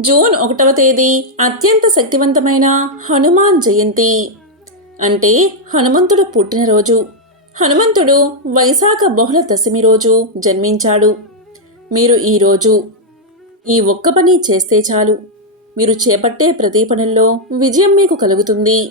June ఒకటవ తేదీ అత్యంత శక్తివంతమైన హనుమాన్ జయంతి. అంటే హనుమంతుడు పుట్టినరోజు. హనుమంతుడు వైశాఖ బహుళ దశమి రోజు జన్మించాడు. మీరు ఈరోజు ఈ ఒక్క పని చేస్తే చాలు. మీరు చేపట్టే ప్రతి పనుల్లో విజయం మీకు కలుగుతుంది.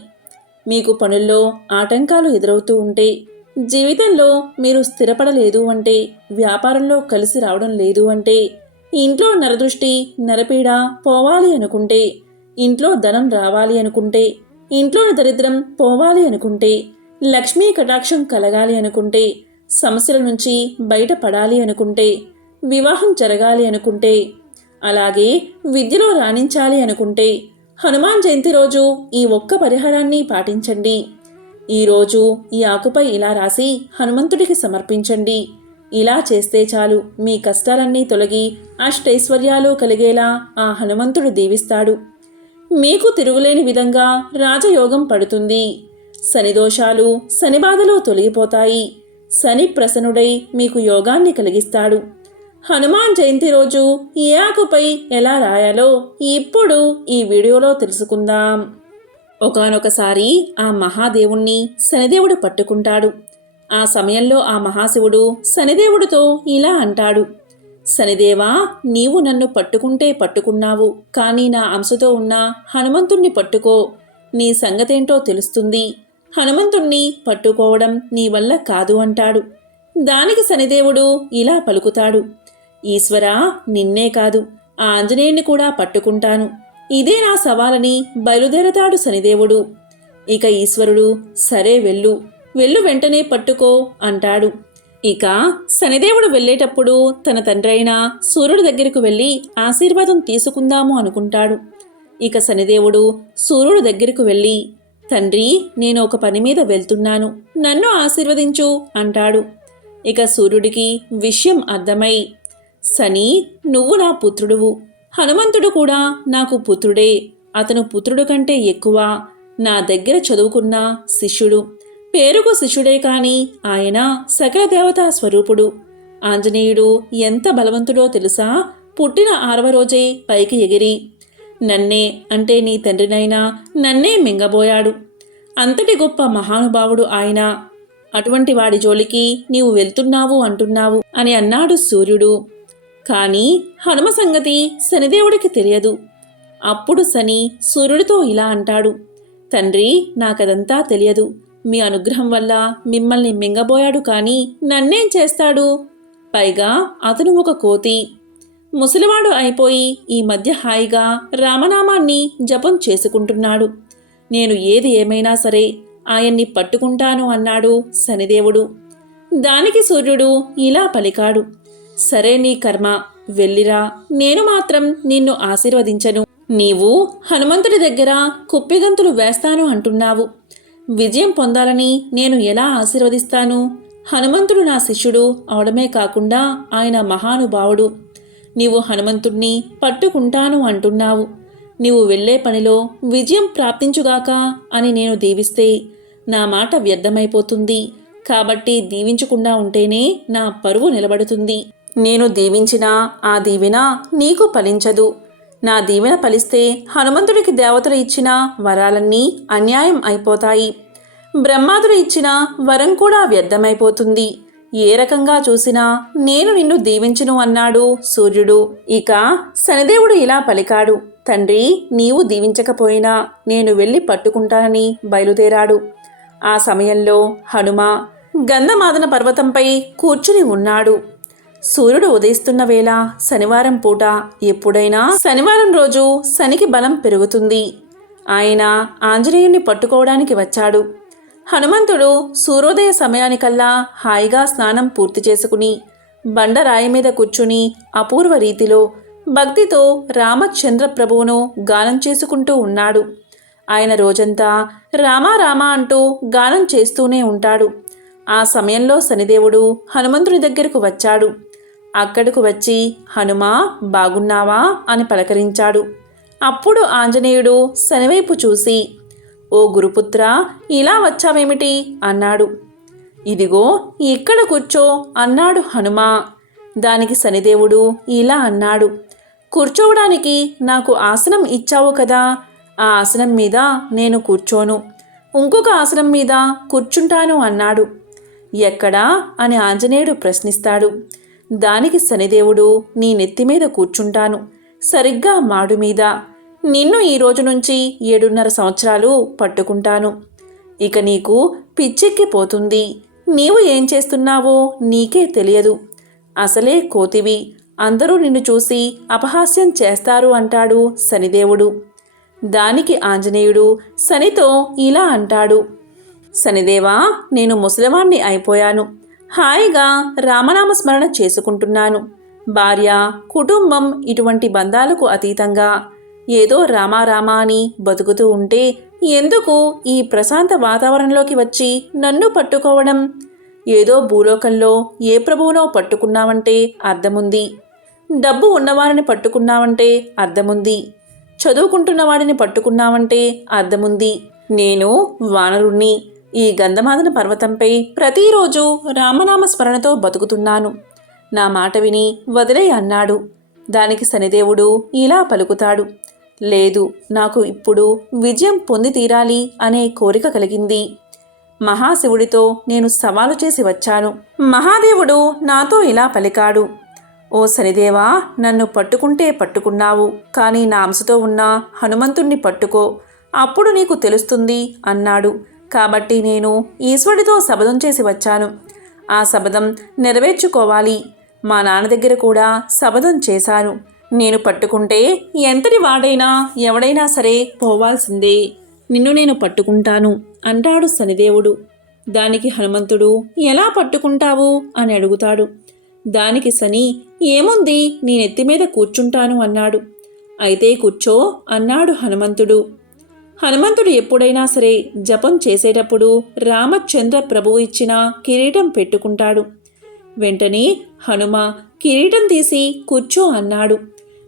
మీకు పనుల్లో ఆటంకాలు ఎదురవుతూ ఉంటే జీవితంలో మీరు స్థిరపడలేదు అంటే వ్యాపారంలో కలిసి రావడం లేదు అంటే ఇంట్లో నరదృష్టి నరపీడ పోవాలి అనుకుంటే ఇంట్లో ధనం రావాలి అనుకుంటే ఇంట్లోని దరిద్రం పోవాలి అనుకుంటే లక్ష్మీ కటాక్షం కలగాలి అనుకుంటే సమస్యల నుంచి బయటపడాలి అనుకుంటే వివాహం జరగాలి అనుకుంటే అలాగే విద్యలో రాణించాలి అనుకుంటే హనుమాన్ జయంతి రోజు ఈ ఒక్క పరిహారాన్ని పాటించండి. ఈరోజు ఈ ఆకుపై ఇలా రాసి హనుమంతుడికి సమర్పించండి. ఇలా చేస్తే చాలు. మీ కష్టాలన్నీ తొలగి అష్టైశ్వర్యాలు కలిగేలా ఆ హనుమంతుడు దీవిస్తాడు. మీకు తిరుగులేని విధంగా రాజయోగం పడుతుంది. శని దోషాలు శని తొలగిపోతాయి. శని ప్రసన్నుడై మీకు యోగాన్ని కలిగిస్తాడు. హనుమాన్ జయంతి రోజు ఈ ఆకుపై ఎలా రాయాలో ఇప్పుడు ఈ వీడియోలో తెలుసుకుందాం. ఒకానొకసారి ఆ మహాదేవుణ్ణి శనిదేవుడు పట్టుకుంటాడు. ఆ సమయంలో ఆ మహాశివుడు శనిదేవుడితో ఇలా అంటాడు. శనిదేవా నీవు నన్ను పట్టుకుంటే పట్టుకున్నావు కానీ నా అంశతో ఉన్న హనుమంతుణ్ణి పట్టుకో. నీ సంగతేంటో తెలుస్తుంది. హనుమంతుణ్ణి పట్టుకోవడం నీ వల్ల కాదు అంటాడు. దానికి శనిదేవుడు ఇలా పలుకుతాడు. ఈశ్వరా నిన్నే కాదు ఆ ఆంజనేయుని కూడా పట్టుకుంటాను. ఇదే నా సవాలని బయలుదేరతాడు శనిదేవుడు. ఇక ఈశ్వరుడు సరే వెళ్ళు వెళ్ళు వెంటనే పట్టుకో అంటాడు. ఇక శనిదేవుడు వెళ్ళేటప్పుడు తన తండ్రైన సూర్యుడి దగ్గరకు వెళ్ళి ఆశీర్వాదం తీసుకుందాము అనుకుంటాడు. ఇక శనిదేవుడు సూర్యుడు దగ్గరకు వెళ్ళి తండ్రి నేను ఒక పని మీద వెళ్తున్నాను. నన్ను ఆశీర్వదించు అంటాడు. ఇక సూర్యుడికి విషయం అర్థమై శని నువ్వు నా పుత్రుడువు. హనుమంతుడు కూడా నాకు పుత్రుడే. అతను పుత్రుడు కంటే ఎక్కువ నా దగ్గర చదువుకున్న శిష్యుడు. పేరుకు శిష్యుడే కాని ఆయన సకల దేవతా స్వరూపుడు. ఆంజనేయుడు ఎంత బలవంతుడో తెలుసా? పుట్టిన ఆరవ రోజే పైకి ఎగిరి. నన్నే అంటే నీ తండ్రినైనా నన్నే మింగబోయాడు. అంతటి గొప్ప మహానుభావుడు ఆయన. అటువంటి వాడి జోలికి నీవు వెళ్తున్నావు అంటున్నావు అని అన్నాడు సూర్యుడు. కానీ హనుమ సంగతి శనిదేవుడికి తెలియదు. అప్పుడు శని సూర్యుడితో ఇలా అంటాడు. తండ్రి నాకదంతా తెలియదు. మీ అనుగ్రహం వల్ల మిమ్మల్ని మింగబోయాడు కానీ నన్నేం చేస్తాడు? పైగా అతను ఒక కోతి. ముసలివాడు అయిపోయి ఈ మధ్య హాయిగా రామనామాన్ని జపం చేసుకుంటున్నాడు. నేను ఏది ఏమైనా సరే ఆయన్ని పట్టుకుంటాను అన్నాడు శనిదేవుడు. దానికి సూర్యుడు ఇలా పలికాడు. సరే నీ కర్మ వెళ్ళిరా. నేను మాత్రం నిన్ను ఆశీర్వదించను. నీవు హనుమంతుడి దగ్గర కుప్పిగంతులు వేస్తాను అంటున్నావు. విజయం పొందాలని నేను ఎలా ఆశీర్వదిస్తాను? హనుమంతుడు నా శిష్యుడు అవడమే కాకుండా ఆయన మహానుభావుడు. నీవు హనుమంతుణ్ణి పట్టుకుంటాను అంటున్నావు. నీవు వెళ్ళే పనిలో విజయం ప్రాప్తించుగాక అని నేను దీవిస్తే నా మాట వ్యర్థమైపోతుంది. కాబట్టి దీవించకుండా ఉంటేనే నా పరువు నిలబడుతుంది. నేను దీవించినా ఆ దీవెన నీకు ఫలించదు. నా దీవెన ఫలిస్తే హనుమంతుడికి దేవతలు ఇచ్చిన వరాలన్నీ అన్యాయం అయిపోతాయి. బ్రహ్మాదుడు ఇచ్చిన వరం కూడా వ్యర్థమైపోతుంది. ఏ రకంగా చూసినా నేను నిన్ను దీవించును అన్నాడు సూర్యుడు. ఇక శనిదేవుడు ఇలా పలికాడు తండ్రి నీవు దీవించకపోయినా నేను వెళ్ళి పట్టుకుంటానని బయలుదేరాడు. ఆ సమయంలో హనుమ గంధమాదన పర్వతంపై కూర్చుని ఉన్నాడు. సూర్యుడు ఉదయిస్తున్న వేళ శనివారం పూట ఎప్పుడైనా శనివారం రోజు శనికి బలం పెరుగుతుంది. ఆయన ఆంజనేయుణ్ణి పట్టుకోవడానికి వచ్చాడు. హనుమంతుడు సూర్యోదయ సమయానికల్లా హాయిగా స్నానం పూర్తి చేసుకుని బండరాయి మీద కూర్చుని అపూర్వ రీతిలో భక్తితో రామచంద్ర ప్రభువును గానం చేసుకుంటూ ఉన్నాడు. ఆయన రోజంతా రామా రామా అంటూ గానం చేస్తూనే ఉంటాడు. ఆ సమయంలో శనిదేవుడు హనుమంతుడి దగ్గరకు వచ్చాడు. అక్కడకు వచ్చి హనుమా బాగున్నావా? అని పలకరించాడు. అప్పుడు ఆంజనేయుడు శనివైపు చూసి ఓ గురుపుత్ర ఇలా వచ్చావేమిటి? అన్నాడు. ఇదిగో ఇక్కడ కూర్చో అన్నాడు హనుమ. దానికి శనిదేవుడు ఇలా అన్నాడు కూర్చోవడానికి నాకు ఆసనం ఇచ్చావు కదా ఆ ఆసనం మీద నేను కూర్చోను. ఇంకొక ఆసనం మీద కూర్చుంటాను అన్నాడు. ఎక్కడా? అని ఆంజనేయుడు ప్రశ్నిస్తాడు. దానికి శనిదేవుడు నీ నెత్తి మీద కూర్చుంటాను. సరిగ్గా మాడు మీద నిన్ను ఈ రోజు నుంచి ఏడున్నర సంవత్సరాలు పట్టుకుంటాను. ఇక నీకు పిచ్చెక్కిపోతుంది. నీవు ఏం చేస్తున్నావో నీకే తెలియదు. అసలే కోతివి అందరూ నిన్ను చూసి అపహాస్యం చేస్తారు అంటాడు శనిదేవుడు. దానికి ఆంజనేయుడు శనితో ఇలా అంటాడు. శనిదేవా నేను ముసలివాణ్ణి అయిపోయాను. హాయిగా రామనామ స్మరణ చేసుకుంటున్నాను. భార్య కుటుంబం ఇటువంటి బంధాలకు అతీతంగా ఏదో రామారామా అని బతుకుతూ ఉంటే ఎందుకు ఈ ప్రశాంత వాతావరణంలోకి వచ్చి నన్ను పట్టుకోవడం? ఏదో భూలోకంలో ఏ ప్రభువునో పట్టుకున్నావంటే అర్థముంది. డబ్బు ఉన్నవారిని పట్టుకున్నావంటే అర్థముంది. చదువుకుంటున్న వాడిని పట్టుకున్నావంటే అర్థముంది. నేను వానరుణ్ణి. ఈ గంధమాదన పర్వతంపై ప్రతిరోజు రామనామ స్మరణతో బతుకుతున్నాను. నా మాట విని వదిలే అన్నాడు. దానికి శనిదేవుడు ఇలా పలుకుతాడు. లేదు నాకు ఇప్పుడు విజయం పొంది తీరాలి అనే కోరిక కలిగింది. మహాశివుడితో నేను సవాలు చేసి వచ్చాను. మహాదేవుడు నాతో ఇలా పలికాడు. ఓ శనిదేవా నన్ను పట్టుకుంటే పట్టుకున్నావు. కానీ నా అంశతో ఉన్న హనుమంతుణ్ణి పట్టుకో. అప్పుడు నీకు తెలుస్తుంది అన్నాడు. కాబట్టి నేను ఈశ్వరుడితో శబదం చేసి వచ్చాను. ఆ శబదం నెరవేర్చుకోవాలి. మా నాన్న దగ్గర కూడా శబదం చేశాను. నేను పట్టుకుంటే ఎంతటి వాడైనా ఎవడైనా సరే పోవాల్సిందే. నిన్ను నేను పట్టుకుంటాను అంటాడు శనిదేవుడు. దానికి హనుమంతుడు ఎలా పట్టుకుంటావు? అని అడుగుతాడు. దానికి శని ఏముంది? నేనెత్తి మీద కూర్చుంటాను అన్నాడు. అయితే కూర్చో అన్నాడు హనుమంతుడు. హనుమంతుడు ఎప్పుడైనా సరే జపం చేసేటప్పుడు రామచంద్ర ప్రభువు ఇచ్చిన కిరీటం పెట్టుకుంటాడు. వెంటనే హనుమ కిరీటం తీసి కూర్చో అన్నాడు.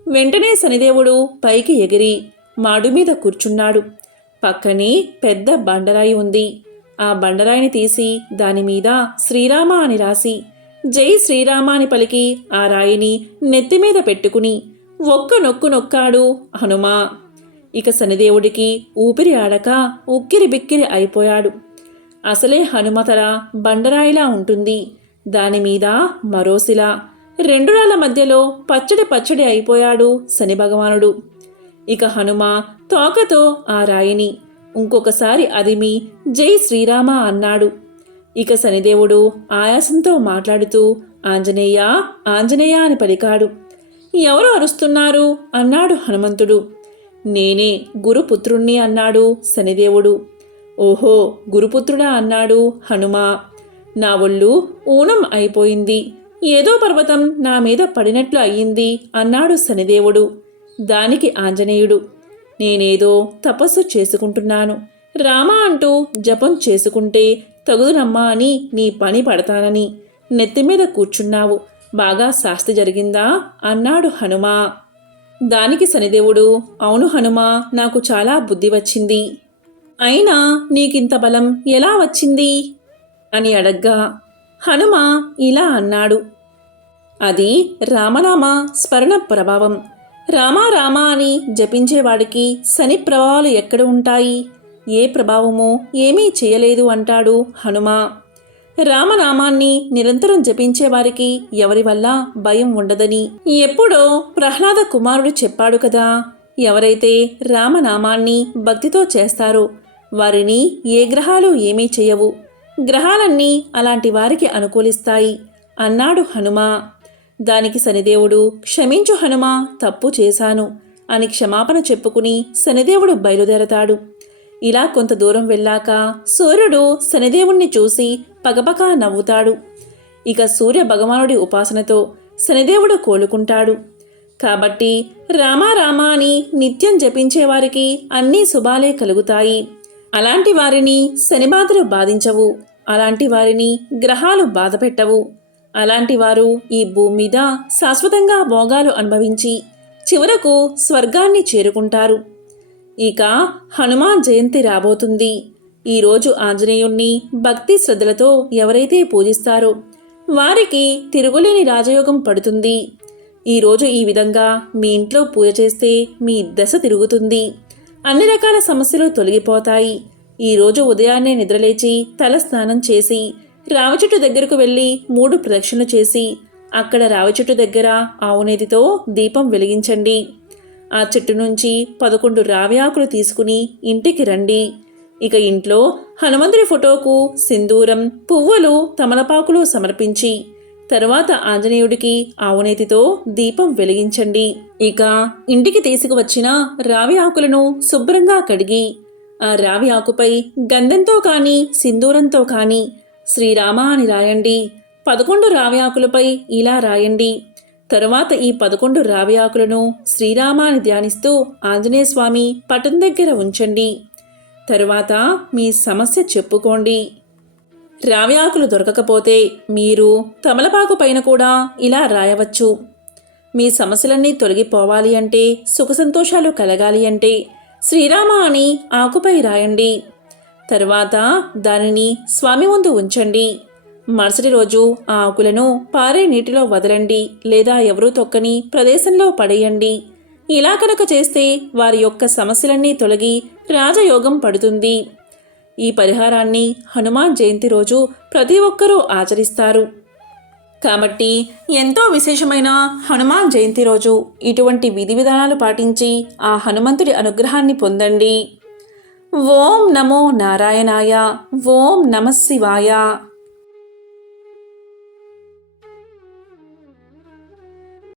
వెంటనే శనిదేవుడు పైకి ఎగిరి మాడు మీద కూర్చున్నాడు. పక్కనే పెద్ద బండరాయి ఉంది. ఆ బండరాయిని తీసి దానిమీద శ్రీరామ అని రాసి జై శ్రీరామ అని పలికి ఆ రాయిని నెత్తి మీద పెట్టుకుని ఒక్క నొక్కు నొక్కాడు హనుమా. ఇక శనిదేవుడికి ఊపిరి ఆడక ఉక్కిరి బిక్కిరి అయిపోయాడు. అసలే హనుమతల బండరాయిలా ఉంటుంది. దానిమీద మరోశిలా రెండు రాళ్ళ మధ్యలో పచ్చడి పచ్చడి అయిపోయాడు శని భగవానుడు ఇక హనుమ తోకతో ఆ రాయిని ఇంకొకసారి అదిమి జై శ్రీరామ అన్నాడు. ఇక శనిదేవుడు ఆయాసంతో మాట్లాడుతూ ఆంజనేయ ఆంజనేయ అని పలికాడు. ఎవరు అరుస్తున్నారు? అన్నాడు హనుమంతుడు. నేనే గురుపుత్రుణ్ణి అన్నాడు శనిదేవుడు. ఓహో గురుపుత్రుడా అన్నాడు హనుమా. నా ఒళ్ళు ఊనం అయిపోయింది. ఏదో పర్వతం నా మీద పడినట్లు అయ్యింది అన్నాడు శనిదేవుడు. దానికి ఆంజనేయుడు. నేనేదో తపస్సు చేసుకుంటున్నాను. రామ అంటూ జపం చేసుకుంటే తగుదునమ్మా అని నీ పని పడతానని నెత్తి మీద కూర్చున్నావు. బాగా శాస్తి జరిగిందా? అన్నాడు హనుమా. దానికి శనిదేవుడు అవును హనుమా నాకు చాలా బుద్ధి వచ్చింది. అయినా నీకింత బలం ఎలా వచ్చింది? అని అడగ్గా హనుమ ఇలా అన్నాడు. అది రామనామ స్మరణ ప్రభావం. రామా రామా అని జపించేవాడికి శని ప్రభావాలు ఎక్కడ ఉంటాయి? ఏ ప్రభావము ఏమీ చేయలేదు అంటాడు హనుమ. రామనామాన్ని నిరంతరం జపించేవారికి ఎవరి వల్ల భయం ఉండదని ఎప్పుడో ప్రహ్లాద కుమారుడు చెప్పాడు కదా. ఎవరైతే రామనామాన్ని భక్తితో చేస్తారో వారిని ఏ గ్రహాలు ఏమీ చేయవు. గ్రహాలన్నీ అలాంటి వారికి అనుకూలిస్తాయి అన్నాడు హనుమ. దానికి శనిదేవుడు క్షమించు హనుమ తప్పు చేశాను అని క్షమాపణ చెప్పుకుని శనిదేవుడు బయలుదేరతాడు. ఇలా కొంత దూరం వెళ్ళాక సూర్యుడు శనిదేవుణ్ణి చూసి పగపగా నవ్వుతాడు. ఇక సూర్య భగవానుడి ఉపాసనతో శనిదేవుడు కోలుకుంటాడు. కాబట్టి రామా అని నిత్యం జపించేవారికి అన్నీ శుభాలే కలుగుతాయి. అలాంటి వారిని శనిబాధలు బాధించవు. అలాంటి వారిని గ్రహాలు బాధపెట్టవు. అలాంటి వారు ఈ భూమి మీద శాశ్వతంగా భోగాలు అనుభవించి చివరకు స్వర్గాన్ని చేరుకుంటారు. ఇక హనుమాన్ జయంతి రాబోతుంది. ఈరోజు ఆంజనేయుణ్ణి భక్తి శ్రద్ధలతో ఎవరైతే పూజిస్తారో వారికి తిరుగులేని రాజయోగం పడుతుంది. ఈరోజు ఈ విధంగా మీ ఇంట్లో పూజ చేస్తే మీ దశ తిరుగుతుంది. అన్ని రకాల సమస్యలు తొలగిపోతాయి. ఈరోజు ఉదయాన్నే నిద్రలేచి తల స్నానం చేసి రావి చెట్టు దగ్గరకు వెళ్ళి మూడు ప్రదక్షిణలు చేసి అక్కడ రావి చెట్టు దగ్గర ఆవునేతితో దీపం వెలిగించండి. ఆ చెట్టు నుంచి పదకొండు రావి ఆకులు తీసుకుని ఇంటికి రండి. ఇక ఇంట్లో హనుమంతుడి ఫోటోకు సింధూరం పువ్వులు తమలపాకులు సమర్పించి తర్వాత ఆంజనేయుడికి ఆవునేతితో దీపం వెలిగించండి. ఇక ఇంటికి తీసుకువచ్చిన రావి ఆకులను శుభ్రంగా కడిగి ఆ రావి ఆకుపై గంధంతో కానీ సింధూరంతో కానీ శ్రీరామ అని రాయండి. పదకొండు రావి ఆకులపై ఇలా రాయండి. తరువాత ఈ పదకొండు రావి ఆకులను శ్రీరామ అని ధ్యానిస్తూ ఆంజనేయస్వామి పటం దగ్గర ఉంచండి. తరువాత మీ సమస్య చెప్పుకోండి. రావి ఆకులు దొరకకపోతే మీరు తమలపాకు పైన కూడా ఇలా రాయవచ్చు. మీ సమస్యలన్నీ తొలగిపోవాలి అంటే సుఖ సంతోషాలు కలగాలి అంటే శ్రీరామ అని ఆకుపై రాయండి. తర్వాత దానిని స్వామి ముందు ఉంచండి. మరుసటి రోజు ఆ ఆకులను పారే నీటిలో వదలండి లేదా ఎవరూ తొక్కని ప్రదేశంలో పడేయండి. ఇలా కనుక చేస్తే వారి యొక్క సమస్యలన్నీ తొలగి రాజయోగం పడుతుంది. ఈ పరిహారాన్ని హనుమాన్ జయంతి రోజు ప్రతి ఒక్కరూ ఆచరిస్తారు. కాబట్టి ఎంతో విశేషమైన హనుమాన్ జయంతి రోజు ఇటువంటి విధి విధానాలు పాటించి ఆ హనుమంతుడి అనుగ్రహాన్ని పొందండి. ఓం నమో నారాయణాయ ఓం నమ శివాయ.